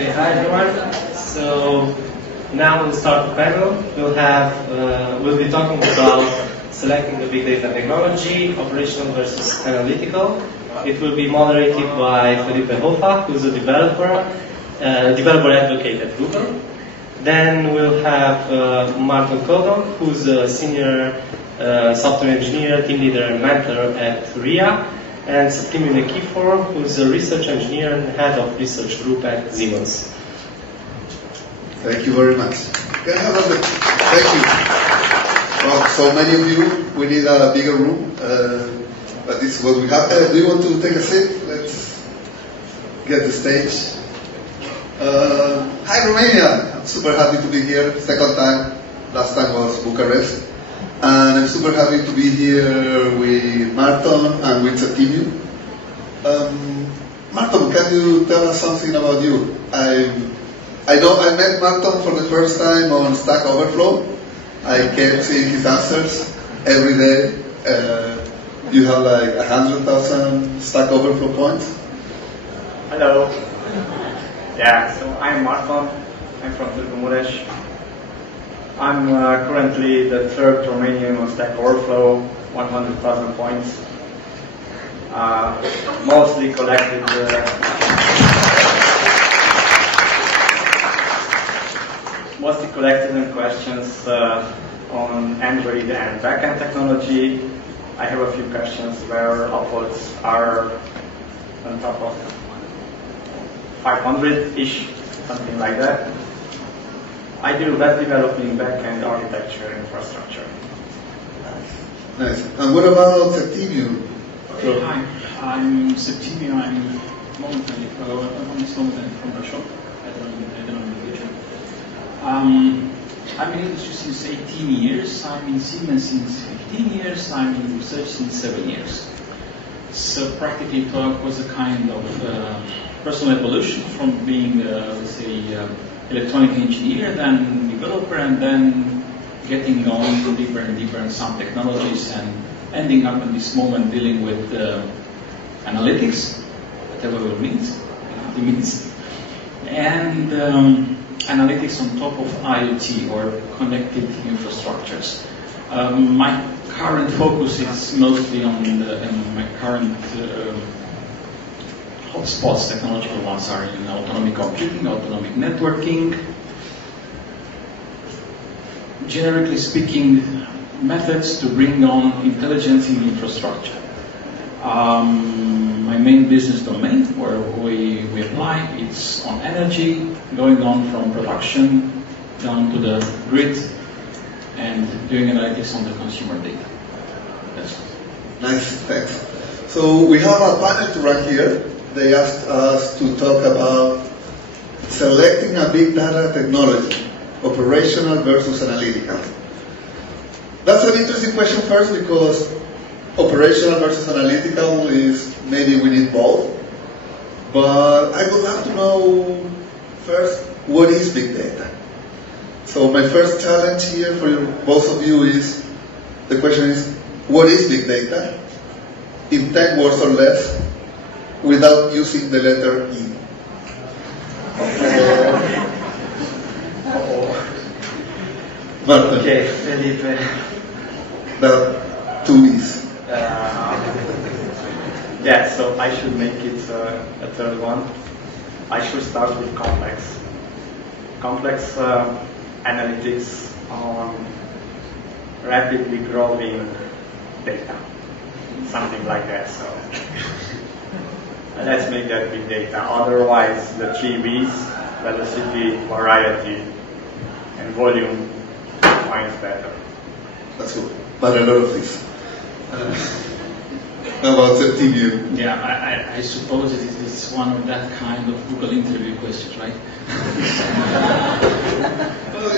Okay, hi everyone. So now we'll start the panel. We'll be talking about selecting the big data technology, operational versus analytical. It will be moderated by Felipe Hoffa, who's a developer advocate at Google. Then we'll have Marton, who's a senior software engineer, team leader, and mentor at REEA, and Septimiu Nechifor, who's a research engineer and head of research group at Siemens. Thank you very much. Thank you. Well, so many of you, we need a bigger room, but this is what we have. Do you want to take a seat? Let's get the stage. Hi Romania! I'm super happy to be here. Second time. Last time was Bucharest. And I'm super happy to be here with Marton and with Septimiu. Marton, can you tell us something about you? I know I met Marton for the first time on Stack Overflow. I kept seeing his answers every day. You have like 100,000 Stack Overflow points. Hello. Yeah, so I'm Marton. I'm from Târgu. I'm currently the third Romanian on Stack Overflow, 100,000 points. Mostly collected in questions on Android and backend technology. I have a few questions where uploads are on top of 500-ish, something like that. I do web developing, backend architecture, infrastructure. Nice. And what about Septimiu? Okay, hi, I'm Septimiu. I'm momentarily from Russia. I don't know the region. I'm in industry since 18 years. I'm in Siemens since 15 years. I'm in research since 7 years. So practically it was a kind of personal evolution from being, let's say, electronic engineer, then developer, and then getting on deeper and deeper in some technologies, and ending up in this moment dealing with analytics, whatever it means, and analytics on top of IoT or connected infrastructures. My current focus is mostly on my current hotspots, technological ones are in autonomic computing, autonomic networking. Generically speaking, methods to bring on intelligence in infrastructure. My main business domain where we apply, it's on energy, going on from production down to the grid and doing analytics on the consumer data. That's it. Nice, thanks. So we have a panel to run here. They asked us to talk about selecting a big data technology, operational versus analytical. That's an interesting question first because operational versus analytical is maybe we need both. But I would like to know first, what is big data? So my first challenge here for both of you is, the question is, what is big data? In 10 words or less, without using the letter E. Marton. Okay, Felipe. That two E's. Yeah, so I should make it a third one. I should start with complex. Complex analytics on rapidly growing data. Something like that, so. Let's make that big data. Otherwise, the 3 V's, velocity, variety, and volume, defines better. That's good. But a lot of things. How about Septimiu? Yeah, I suppose it is one of that kind of Google interview questions, right?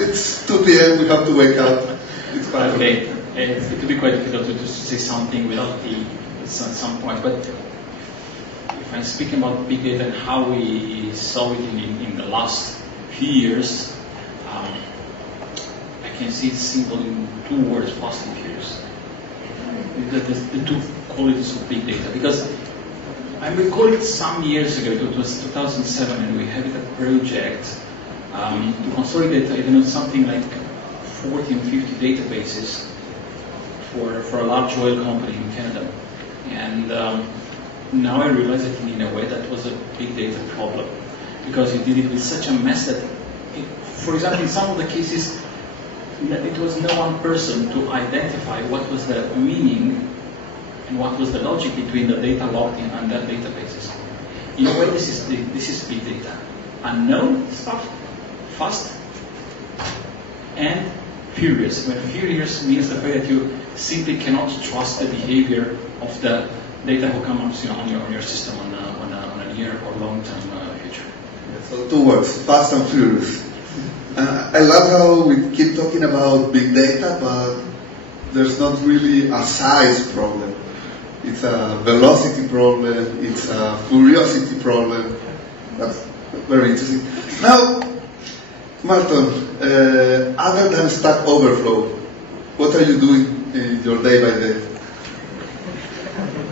It's 2 p.m. We have to wake up. It's fine. Okay, it could be quite difficult to say something without the at some point, but if I'm speaking about big data and how we saw it in the last few years, I can see it simple in 2 words: fast and furious. The 2 qualities of big data, because I recall it some years ago, it was 2007, and we had a project to consolidate, I don't know, something like 40 or 50 databases for a large oil company in Canada. And now I realize that in a way that was a big data problem, because you did it with such a mess that, for example, in some of the cases, it was no one person to identify what was the meaning and what was the logic between the data logged in and that databases. In a way, this is big data. Unknown stuff, fast, and furious. When furious means the fact that you simply cannot trust the behavior of the data who comes on your system on a near or long-term future. So 2 words, fast and furious. I love how we keep talking about big data, but there's not really a size problem. It's a velocity problem, it's a curiosity problem. That's very interesting. Now, Marton, other than Stack Overflow, what are you doing in your day by day?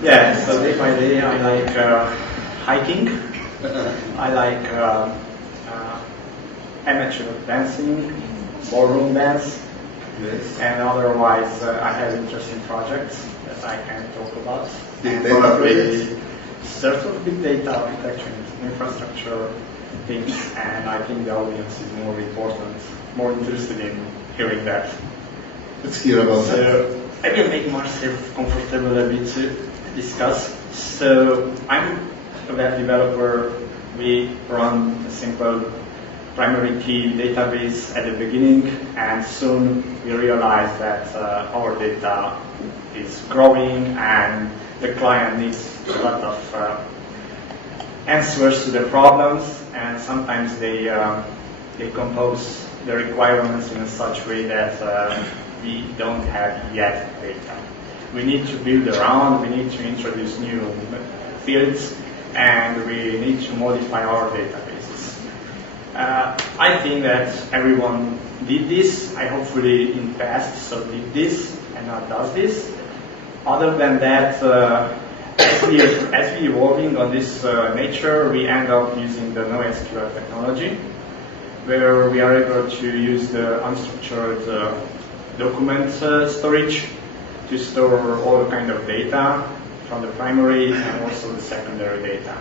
Yeah, so day by day I like hiking. I like amateur dancing, ballroom dance, Yes. and otherwise I have interesting projects that I can talk about. Big And data probably projects? sort of big data architecture, infrastructure things, and I think the audience is more interested in hearing that. Let's hear about that. So I will make myself comfortable a bit to discuss. So I'm a web developer. We run a simple primary key database at the beginning, and soon we realized that our data is growing and the client needs a lot of answers to the problems, and sometimes they compose the requirements in such way that we don't have yet data. We need to build around, we need to introduce new fields, and we need to modify our databases. I think that everyone did this. I hopefully in past so did this and not does this. Other than that, as we evolving on this nature, we end up using the NoSQL technology, where we are able to use the unstructured document storage to store all kind of data from the primary and also the secondary data.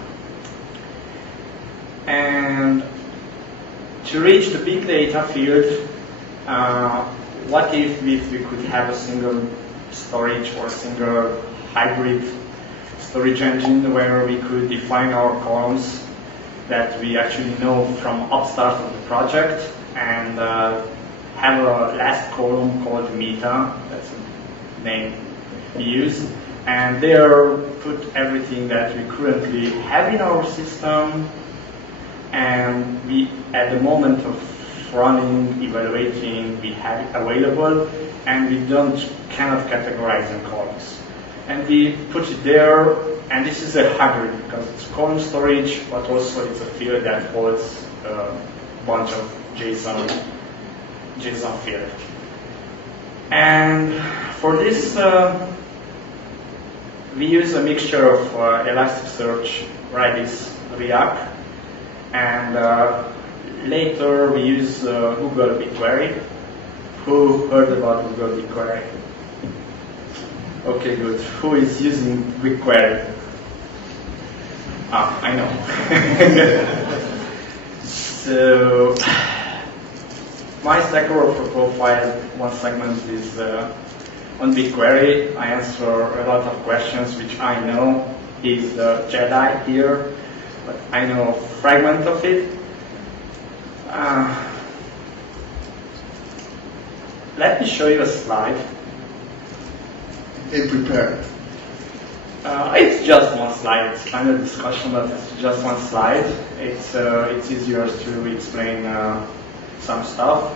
And to reach the big data field, what if we could have a single storage or a single hybrid storage engine where we could define our columns that we actually know from upstart of the project, and have a last column called meta, that's the name we use, and there put everything that we currently have in our system, and we, at the moment of running, evaluating, we have it available, and we cannot categorize in columns. And we put it there, and this is a hybrid because it's column storage, but also it's a field that holds a bunch of JSON field. And for this, we use a mixture of Elasticsearch, Redis, React, and later we use Google BigQuery. Who heard about Google BigQuery? Okay, good. Who is using BigQuery? I know. So, my Stack Overflow profile, one segment is on BigQuery. I answer a lot of questions which I know is the Jedi here, but I know a fragment of it. Let me show you a slide. Prepared. It's just one slide. It's kind of discussion, but it's just one slide. It's easier to explain some stuff.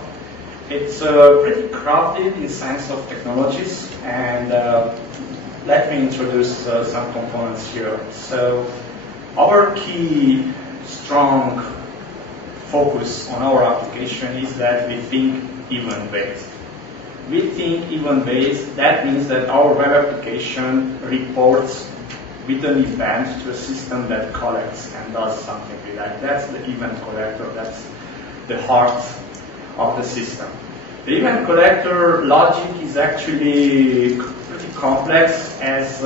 It's pretty crafted in sense of technologies, and let me introduce some components here. So our key strong focus on our application is that we think event-based. We think event-based, that means that our web application reports with an event to a system that collects and does something with that. That's the event collector. That's the heart of the system. The event collector logic is actually pretty complex, as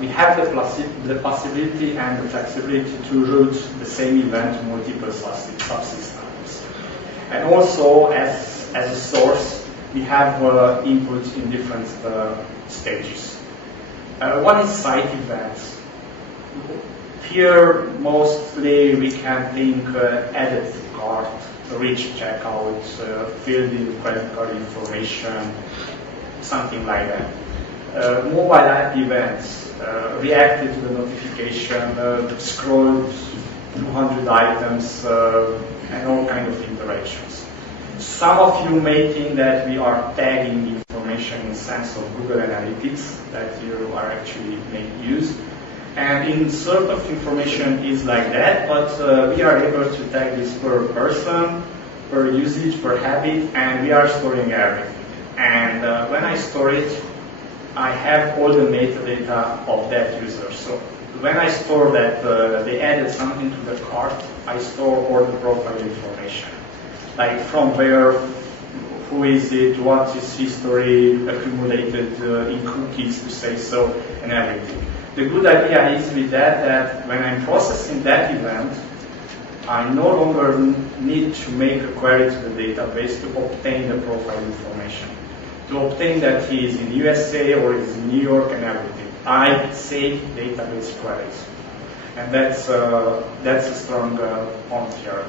we have the possibility and the flexibility to route the same event to multiple subsystems. And also, as a source, we have input in different stages. One is site events. Here, mostly we can think edit cart, reach checkout, fill in credit card information, something like that. Mobile app events, reacted to the notification, scrolled 200 items, and all kind of interactions. Some of you may think that we are tagging information in the sense of Google Analytics that you are actually making use. And in sort of information is like that, but we are able to tag this per person, per usage, per habit, and we are storing everything. And when I store it, I have all the metadata of that user. So when I store that they added something to the cart, I store all the profile information. Like from where, who is it, what is history accumulated in cookies, to say so, and everything. The good idea is with that when I'm processing that event, I no longer need to make a query to the database to obtain the profile information. To obtain that he is in USA or is in New York and everything. I save database queries. And that's a strong point here.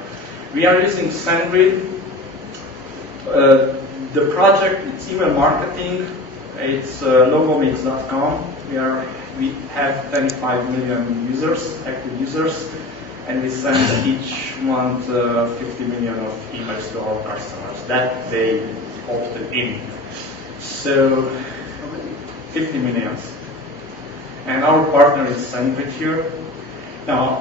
We are using SendGrid. The project, it's email marketing. It's logomix.com. We have 25 million users, active users, and we send each month 50 million of emails to our customers that they opted in. So 50 million. And our partner is SendGrid here. Now,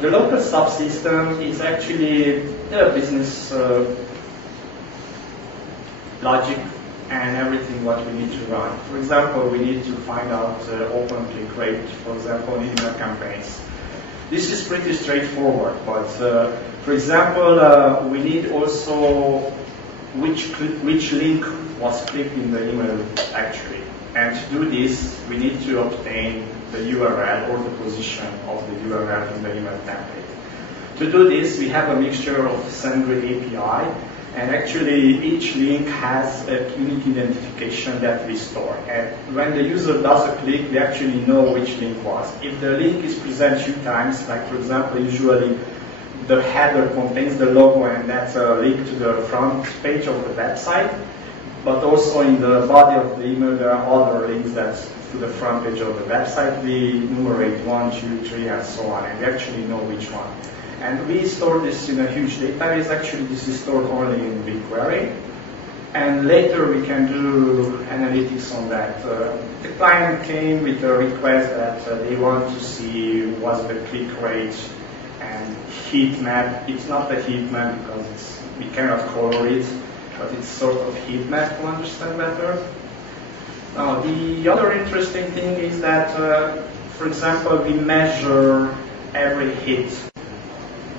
the local subsystem is actually the business logic and everything what we need to run. For example, we need to find out open click rate, for example, in email campaigns. This is pretty straightforward, but for example, we need also which link was clicked in the email actually. And to do this, we need to obtain the URL or the position of the URL in the email template. To do this, we have a mixture of SendGrid API, and actually each link has a unique identification that we store. And when the user does a click, we actually know which link was. If the link is present 2 times, like for example, usually the header contains the logo and that's a link to the front page of the website, but also in the body of the email there are other links that's to the front page of the website. We enumerate 1, 2, 3, and so on, and we actually know which one. And we store this in a huge database. Actually, this is stored only in BigQuery. And later we can do analytics on that. The client came with a request that they want to see what's the click rate and heat map. It's not a heat map because we cannot color it, but it's sort of heat map to understand better. Now, the other interesting thing is that, for example, we measure every hit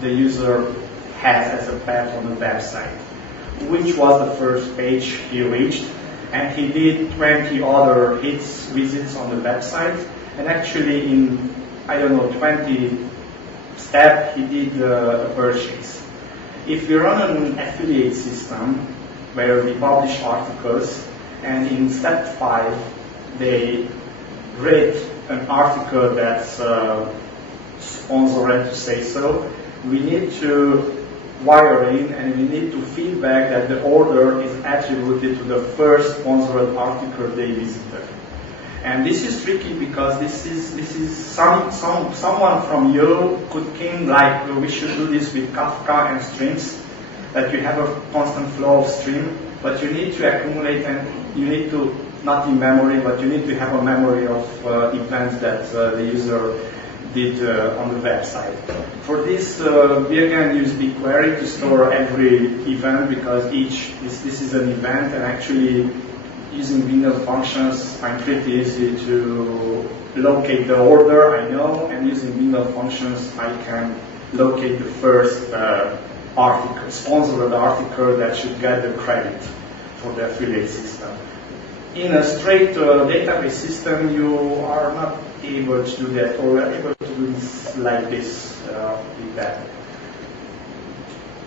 the user has as a path on the website. Which was the first page he reached, and he did 20 other visits on the website, and actually in, 20 steps, he did a purchase. If we run an affiliate system where we publish articles, and in step 5, they rate an article that's sponsored, to say so, we need to wire in and we need to feedback that the order is attributed to the first sponsored article they visited. And this is tricky because this is someone from you could think like we should do this with Kafka and streams, that you have a constant flow of stream, but you need to accumulate and you need to, not in memory, but you need to have a memory of events that the user did on the website. For this, we again use BigQuery to store every event because this is an event, and actually using Windows functions, I'm pretty easy to locate the order, I know, and using bingo functions, I can locate the first article, sponsored article that should get the credit for the affiliate system. In a straight database system, you are not able to do that, or are able to do this like this with that.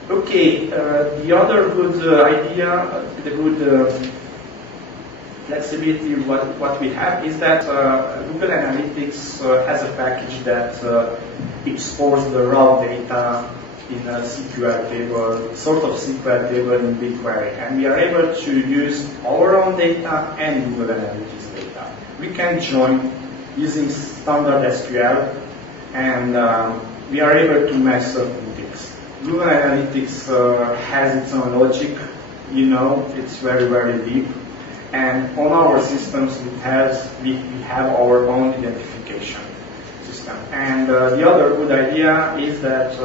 Okay, the other good idea, the good flexibility what we have is that Google Analytics has a package that exports the raw data in a SQL table, sort of SQL table in BigQuery, and we are able to use our own data and Google Analytics data. We can join using standard SQL, and we are able to match certain things. Google Analytics has its own logic, you know, it's very, very deep. And on our systems, we have our own identification system. And the other good idea is that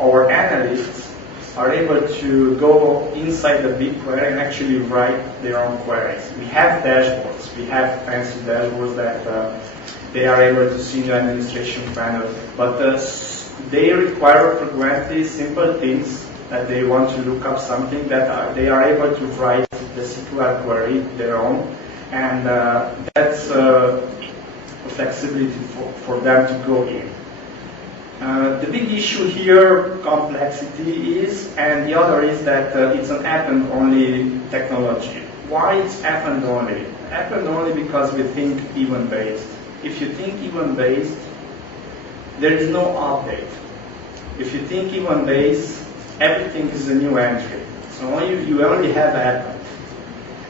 our analysts are able to go inside the BigQuery and actually write their own queries. We have dashboards. We have fancy dashboards that they are able to see in the administration panel. But they require frequently simple things that they want to look up something that they are able to write the SQL query their own, and that's a flexibility for them to go in. The big issue here, complexity is, and the other is that it's an app-and-only technology. Why it's app-and-only? App-and-only because we think event-based. If you think event-based, there is no update. If you think event-based, everything is a new entry. So you only have app.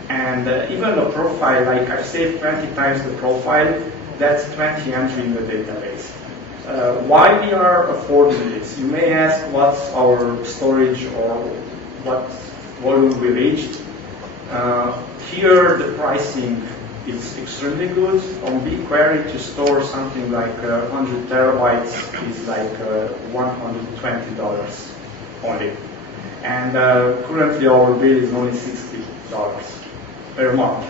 And even a profile, like I saved 20 times the profile, that's 20 entry in the database. Why we are affording this? You may ask what's our storage or what volume we reached. Here the pricing is extremely good. On BigQuery to store something like 100 terabytes is like $120 only. And currently our bill is only $60 per month.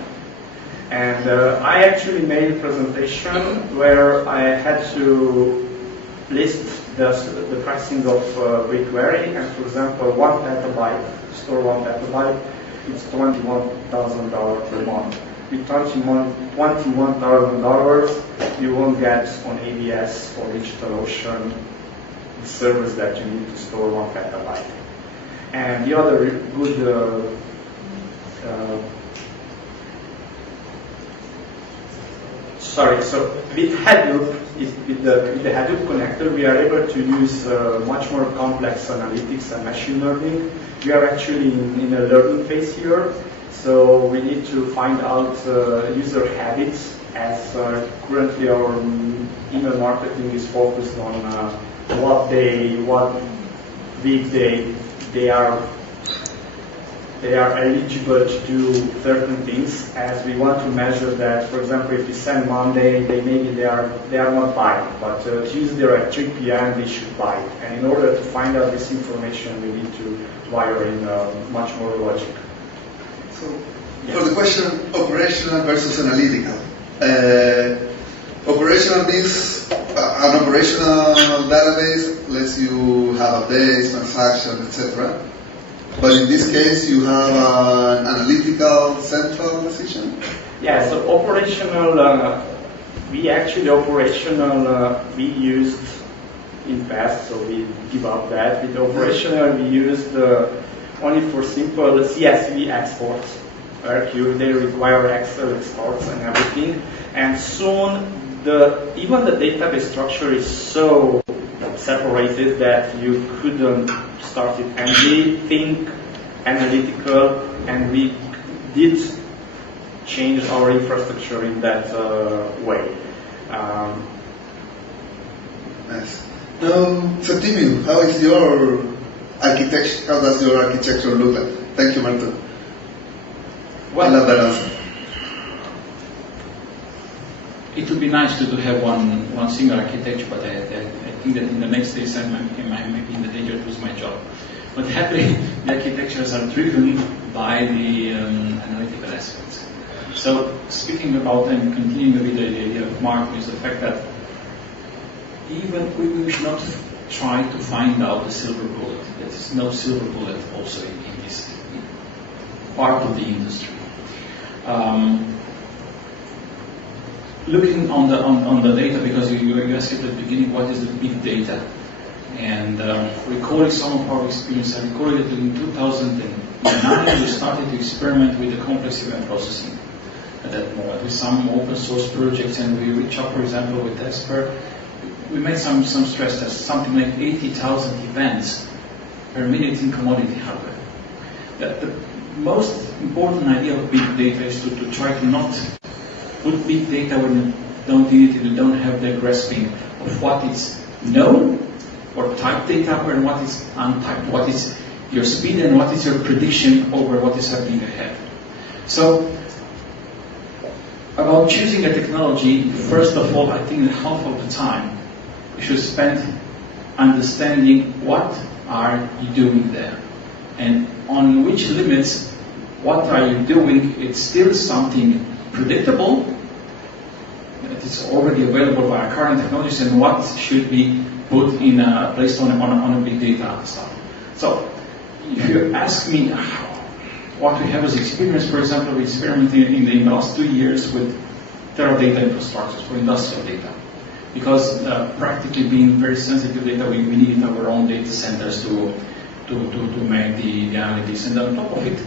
And I actually made a presentation where I had to list the pricing of BigQuery, and for example, 1 petabyte, store 1 petabyte, it's $21,000 per month. With $21,000, you won't get on ABS or DigitalOcean the servers that you need to store 1 petabyte. And the other good so with Hadoop, with the Hadoop connector, we are able to use much more complex analytics and machine learning. We are actually in a learning phase here, so we need to find out user habits, as currently our email marketing is focused on what week they are eligible to do certain things, as we want to measure that. For example, if we send Monday, they are not buying, but Tuesday at 3 p.m. they should buy. And in order to find out this information, we need to wire in much more logic. So, for the question, operational versus analytical. Operational means an operational database lets you have updates, transactions, etc. But in this case, you have an analytical central decision? Yeah, so operational, we used in past, so we give up that. With operational, we used only for simple CSV exports. They require Excel exports and everything. And soon, even the database structure is so separated that you couldn't start it. And we think analytical, and we did change our infrastructure in that way. Nice. Now, Septimiu, how is your architecture? How does your architecture look like? Thank you, Marton. Well, I love that answer. It would be nice to have one single architecture, but I think that in the next days I might be in the danger to lose my job. But happily, the architectures are driven by the analytical aspects. So speaking about and continuing a bit the idea of Marton is the fact that even we should not try to find out the silver bullet. There is no silver bullet also in this part of the industry. Looking on the data, because you asked at the beginning what is the big data, and recalling some of our experience, I recorded it in 2009. We started to experiment with the complex event processing at that moment with some open source projects, and we reached out, for example, with Esper. We made some stress tests, something like 80,000 events per minute in commodity hardware. The most important idea of big data is to try to not put big data when you don't need it, you don't have the grasping of what is known or typed data and what is untyped, what is your speed and what is your prediction over what is happening ahead. So, about choosing a technology, first of all, I think half of the time you should spend understanding what are you doing there and on which limits, what are you doing. It's still something predictable, it is already available by our current technologies, and what should be put in placed on a big data stuff. So if you ask me what we have as experience, for example, we experimented in the last 2 years with Teradata infrastructures for industrial data. Because practically being very sensitive data, we needed our own data centers to make the analytics. And on top of it,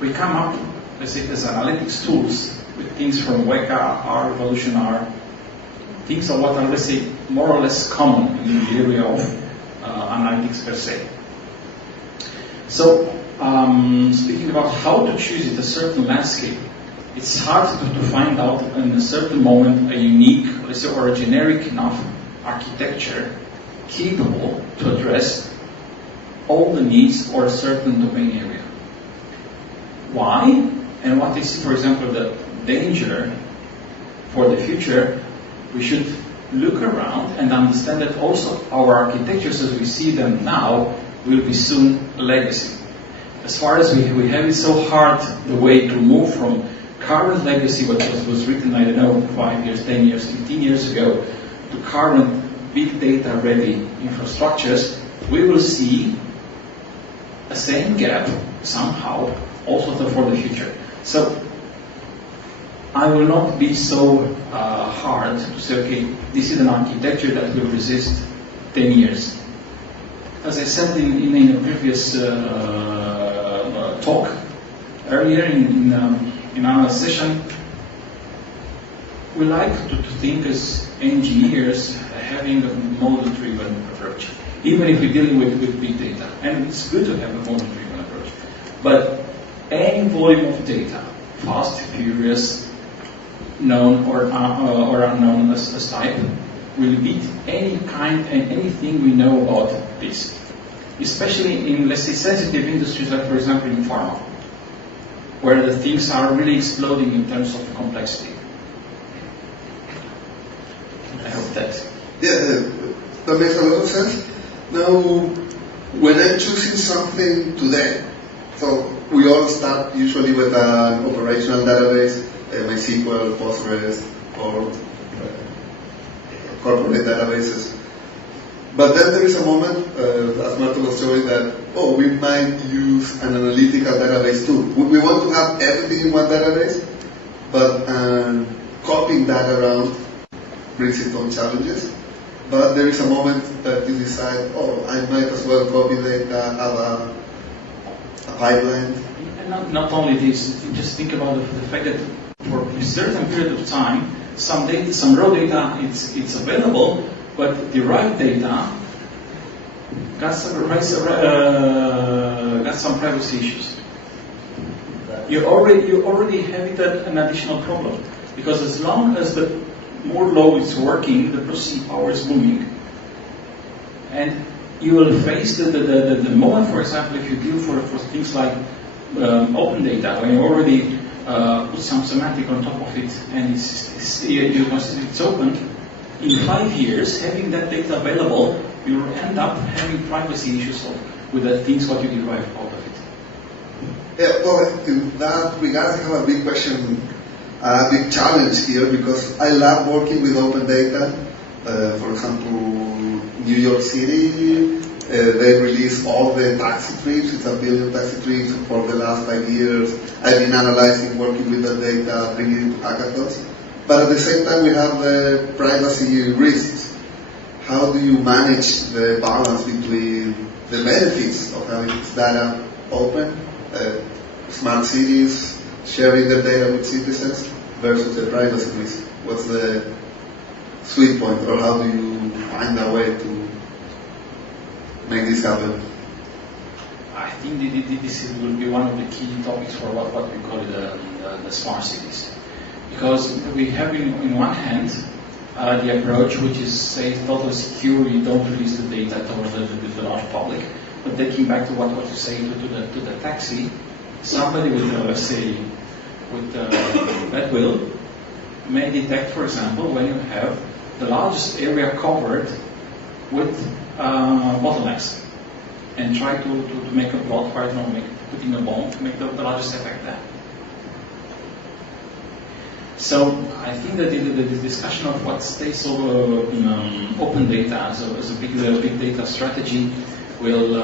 we come up, let's say, as analytics tools with things from Weka, R, Evolution R, things of what are, let's say, more or less common in the area of analytics per se. So, speaking about how to choose it, a certain landscape, it's hard to find out in a certain moment a unique, let's say, or a generic enough architecture capable to address all the needs or a certain domain area. Why? And what is, for example, the danger for the future? We should look around and understand that also our architectures as we see them now will be soon a legacy. As far as we have it so hard the way to move from current legacy, what was written, I don't know, 5 years, 10 years, 15 years ago, to current big data ready infrastructures, we will see a same gap somehow also for the future. So I will not be so hard to say, okay, this is an architecture that will resist 10 years. As I said in a previous talk earlier in our session, we like to think as engineers having a model-driven approach, even if we're dealing with big data. And it's good to have a model-driven approach. But any volume of data, fast, furious, known or unknown as type, will beat any kind and anything we know about this. Especially in, let's say, sensitive industries like, for example, in pharma, where the things are really exploding in terms of complexity. I hope that. Yeah, that makes a lot of sense. Now, when I'm choosing something today, so we all start usually with an operational database, MySQL, Postgres, or corporate databases. But then there is a moment, as Marton was showing, that, we might use an analytical database too. We want to have everything in one database, but copying that around brings its own challenges. But there is a moment that you decide, I might as well copy data, have a pipeline. And not only this, you just think about the fact that for a certain period of time, some raw data, it's available, but the right data got some privacy issues. You already have it an additional problem, because as long as the more load is working, the processing power is moving, and you will face the moment, for example, if you deal for things like open data, when you already put some semantic on top of it, and you consider it's open. In 5 years, having that data available, you will end up having privacy issues with the things what you derive out of it. Yeah, well, in that regard, I have a big question. a big challenge here because I love working with open data. For example, New York City, they release all the taxi trips. It's 1 billion taxi trips for the last 5 years. I've been analyzing, working with that data, bringing it to hackathons. But at the same time, we have the privacy risks. How do you manage the balance between the benefits of having this data open, smart cities, sharing their data with citizens, versus the privacy risk? What's the sweet point, or how do you find a way to make this happen? I think this will be one of the key topics for what we call the smart cities. Because we have in one hand the approach which is, say, totally secure, you don't release the data towards the large public. But taking back to what you say to the taxi, somebody with, let's say, with bad will may detect, for example, when you have the largest area covered with bottlenecks, and try to make a plot, or I don't know, putting a bomb to make the largest effect there. So I think that the discussion of what stays open data as a big data strategy will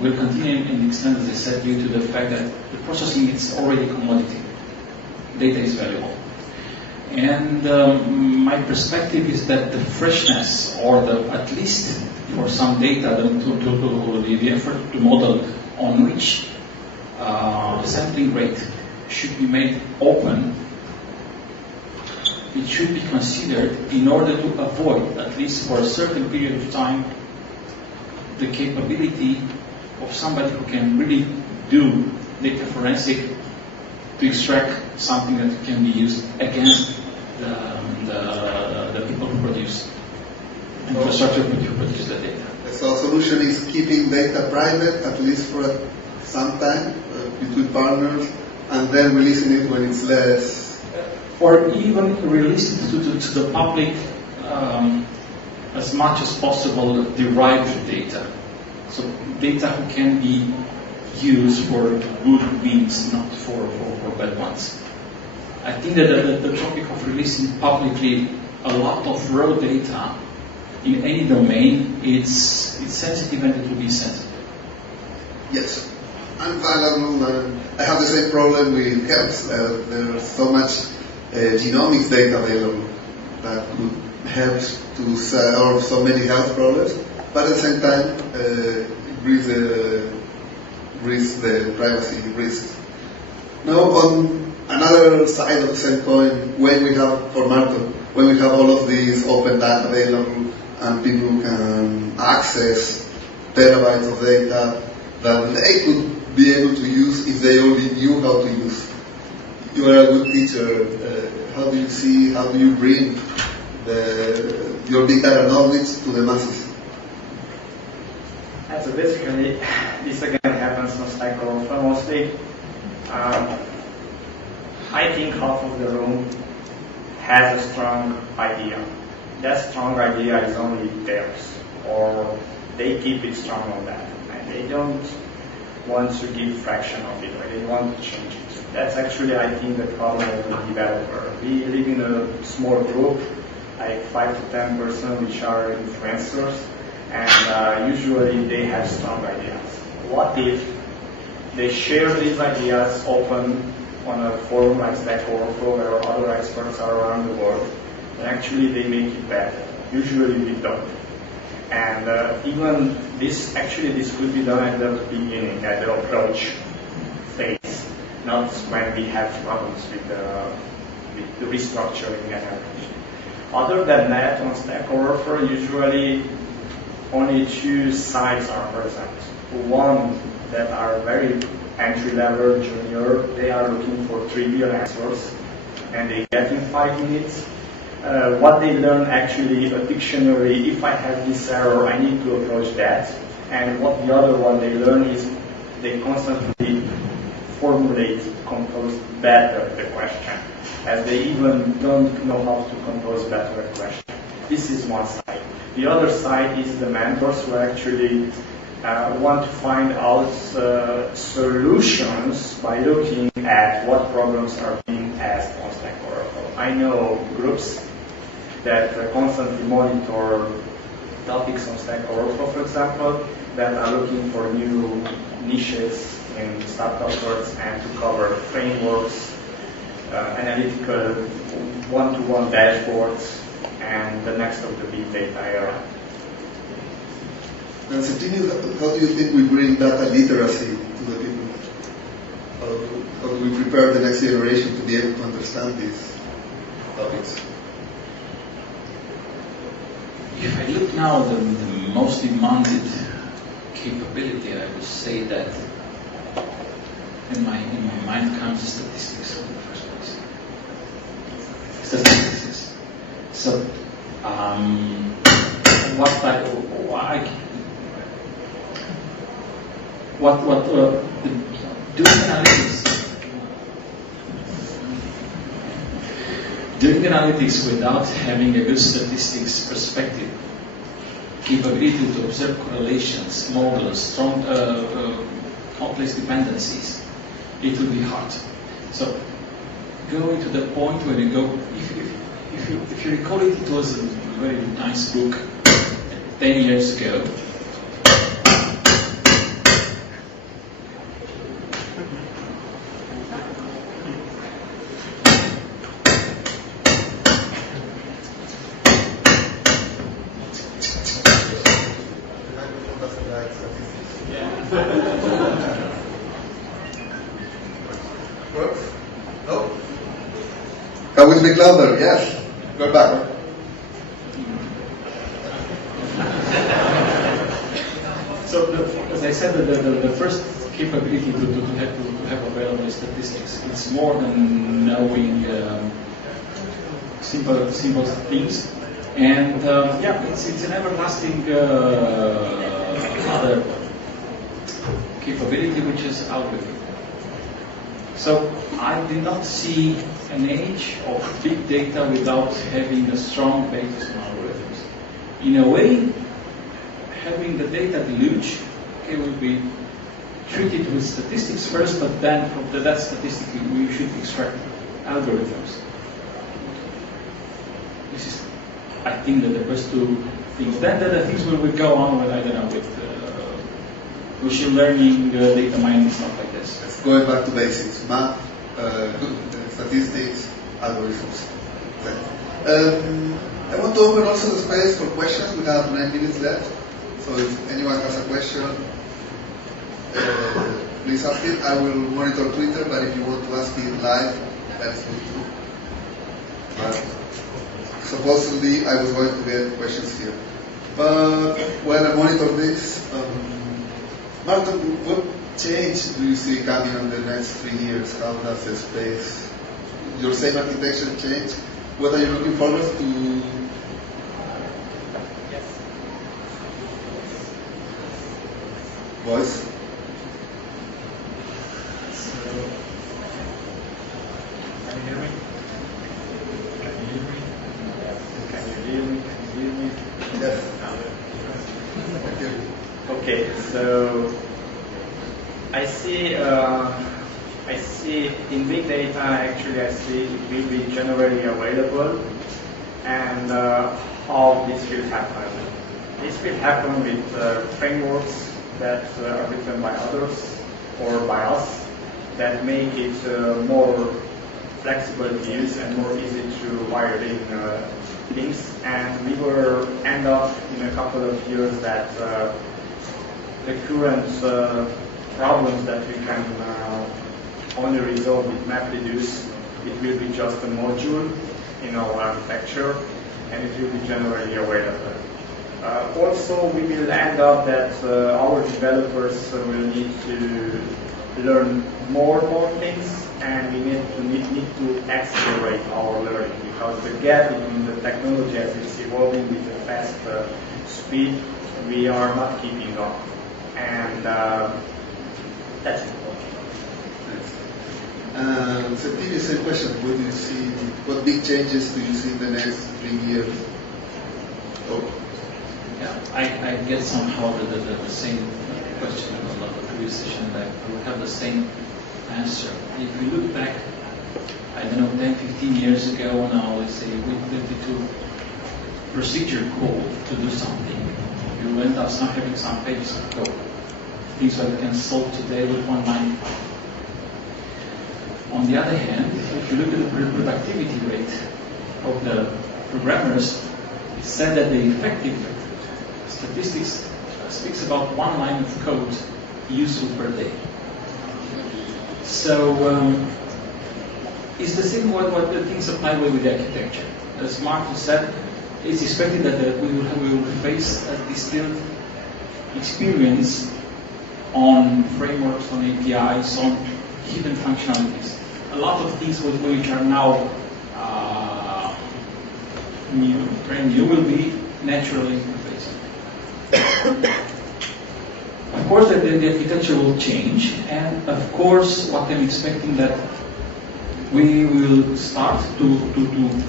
continue in the extent, as I said, due to the fact that the processing is already a commodity. Data is valuable. And my perspective is that the freshness, or at least for some data, the effort to model on which the sampling rate should be made open, it should be considered in order to avoid, at least for a certain period of time, the capability of somebody who can really do data forensic to extract something that can be used against the people who produce infrastructure who produce the data. So solution is keeping data private, at least for some time, between partners, and then releasing it when it's less. Or even releasing to the public as much as possible derived data. So data who can be used for good means, not for bad ones. I think that the topic of releasing publicly a lot of raw data in any domain, it's sensitive and it will be sensitive. Yes, I'm valuable. I have the same problem with health. There's so much genomics data available that could help to solve so many health problems, but at the same time, breeds the privacy risks. Now, on another side of the same coin, when we have, for Marton, when we have all of these open data available and people can access terabytes of data that they could be able to use if they only knew how to use. You are a good teacher. How do you bring your big data knowledge to the masses? So basically, this again happens on Stack Overflow mostly. I think half of the room has a strong idea. That strong idea is only theirs, or they keep it strong on that, and they don't want to give fraction of it, or they want to change it. That's actually, I think, the problem of the developer. We live in a small group, like 5 to 10%, which are influencers, and usually they have strong ideas. What if they share these ideas open on a forum like Stack Overflow, where other experts are around the world, and actually they make it better? Usually we don't. And even this could be done at the beginning, at the approach phase, not when we have problems with the restructuring and everything. Other than that, on Stack Overflow, usually only two sides are present. One that are very entry-level, junior, they are looking for trivial answers, and they get in 5 minutes. What they learn actually, a dictionary, if I have this error, I need to approach that. And what the other one they learn is they constantly formulate, compose better the question, as they even don't know how to compose better a question. This is one side. The other side is the mentors who actually want to find out solutions by looking at what problems are being test on Stack Overflow. I know groups that constantly monitor topics on Stack Overflow, for example, that are looking for new niches in startup worlds and to cover frameworks, analytical one-to-one dashboards, and the next of the big data era. And Septimiu, how do you think we bring data literacy to the people? How do we prepare the next generation to be able to understand these topics? If I look now the most demanded capability, I would say that in my mind comes statistics in the first place. Statistics. So doing analytics without having a good statistics perspective, capability to observe correlations, models, strong complex dependencies, it will be hard. So going to the point where you go, if you recall it, it was a very nice book 10 years ago. Can we speak louder? Yes. Go back. So, as I said, the first capability to have available statistics. It's more than knowing simple things, and it's an everlasting other capability, which is algorithm. So I do not see an age of big data without having a strong basis on algorithms. In a way, having the data deluge, will be treated with statistics first, but then from that statistic we should extract algorithms. This is, I think, that the first two things. Then the things will go on with, I don't know, with machine learning, data mining, stuff like this. Yes, going back to basics, math, statistics, algorithms. I want to open also the space for questions. We have 9 minutes left. So if anyone has a question, please ask it. I will monitor Twitter, but if you want to ask it live, that's good too. But supposedly I was going to get questions here. But when I monitor this, Marton, what change do you see coming in the next 3 years? How does the space, your same architecture change? What are you looking forward to? Voice? Can you hear me? Can you hear me? Can you hear me? Can you hear me? Yes. Okay, so I see in big data, actually I see it will be generally available, and how this will happen. This will happen with frameworks that are written by others or by us that make it more flexible to use and more easy to wire in things. And we will end up in a couple of years that the current problems that we can only resolve with MapReduce, it will be just a module in our architecture, and it will be generally available. Also, we will end up that our developers will need to learn more things, and we need to accelerate our learning, because the gap between the technology as it's evolving with a fast speed, we are not keeping up. And that's it. Septimiu, same question. What do you see? What big changes do you see in the next 3 years? Oh. Yeah, I get somehow the same question about the previous session, that we have the same answer. If you look back I don't know, 10, 15 years ago now, let's say, with 22 procedure code to do something. You end up having some pages of code. Things that you can solve today with one line. On the other hand, if you look at the productivity rate of the programmers, it's said that the effective statistics speaks about one line of code useful per day. So it's the same what the things apply with the architecture. As Marton said, it's expected that we will face a distilled experience on frameworks, on APIs, on hidden functionalities. A lot of things which are now brand new will be naturally interfaced. Of course, the architecture will change, and of course, what I'm expecting that we will start to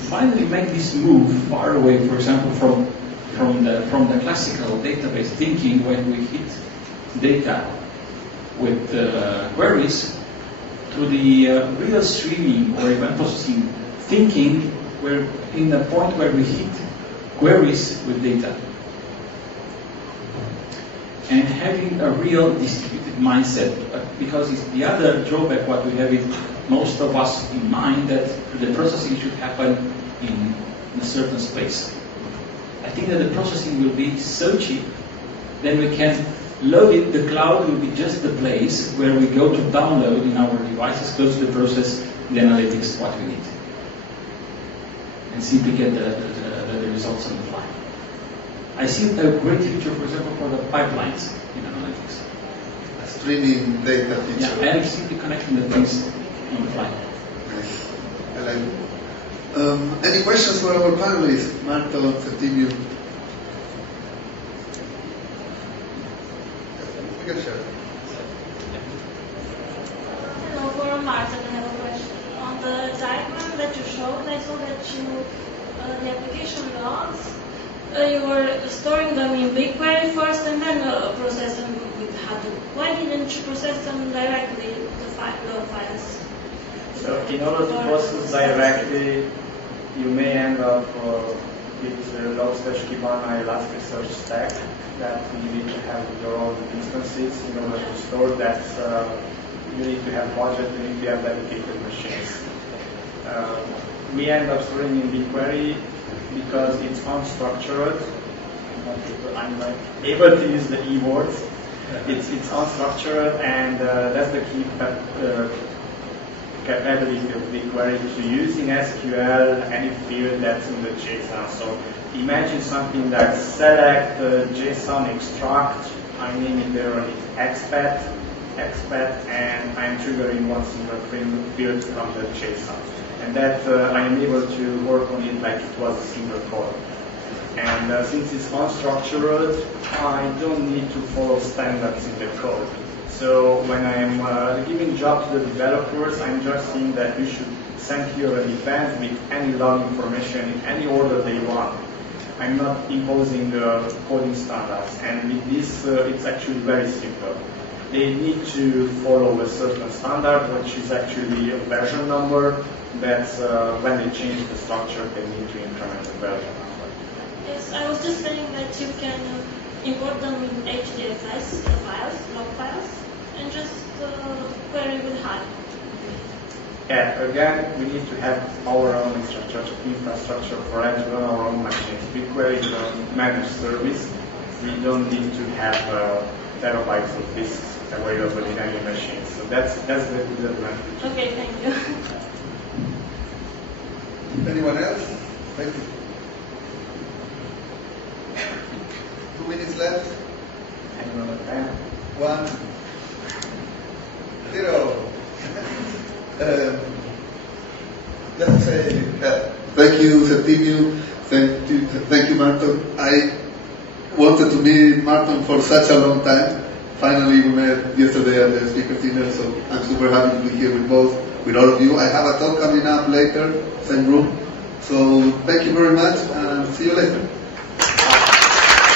finally make this move far away, for example, from the classical database thinking when we hit data with queries to the real streaming or event processing thinking, where in the point where we hit queries with data. And having a real distributed mindset, because it's the other drawback what we have is most of us in mind that the processing should happen in a certain space. I think that the processing will be so cheap, then we can load it, the cloud will be just the place where we go to download in our devices, close to the process, the analytics, what we need. And simply get the results on the fly. I see a great future, for example, for the pipelines in analytics. A streaming data feature. Yeah, and simply connecting the things on the fly. Nice. I like it. Any questions for our panelists? Marton, Septimiu? You can share. Hello, for Marton, I have a question. On the diagram that you showed, I saw that the application logs, you were storing them in BigQuery first and then process them with Hadoop. Why didn't you process them directly, the files? So in order to process directly, you may end up with log/kibana Elasticsearch stack that you need to have your own instances in order to store that. You need to have budget, you need to have dedicated machines. We end up storing in BigQuery because it's unstructured. I'm not able to use the E words. It's unstructured, and that's the key capability of BigQuery to use in SQL any field that's in the JSON. So imagine something like select JSON extract. I name it there on expat, and I'm triggering one single field from the JSON. And that I am able to work on it like it was a single code. And since it's unstructured, I don't need to follow standards in the code. So when I'm giving job to the developers, I'm just saying that you should send here an event with any log information in any order they want. I'm not imposing coding standards. And with this, it's actually very simple. They need to follow a certain standard, which is actually a version number. That's when they change the structure, they need to increment the version number. Yes, I was just saying that you can import them in HDFS files, log files, and just query with HUD. Yeah, again, we need to have our own infrastructure for that to run our own machines. BigQuery is a managed service. We don't need to have terabytes of disks available in any machine. So that's the good advantage. Okay, thank you. Anyone else? Thank you. 2 minutes left. Anyone at time? 1, 0. Let's say thank you, Septimiu. Thank you, Marton. I wanted to meet Marton for such a long time. Finally, we met yesterday at the speaker dinner, so I'm super happy to be here with all of you. I have a talk coming up later, same room. So thank you very much, and see you later.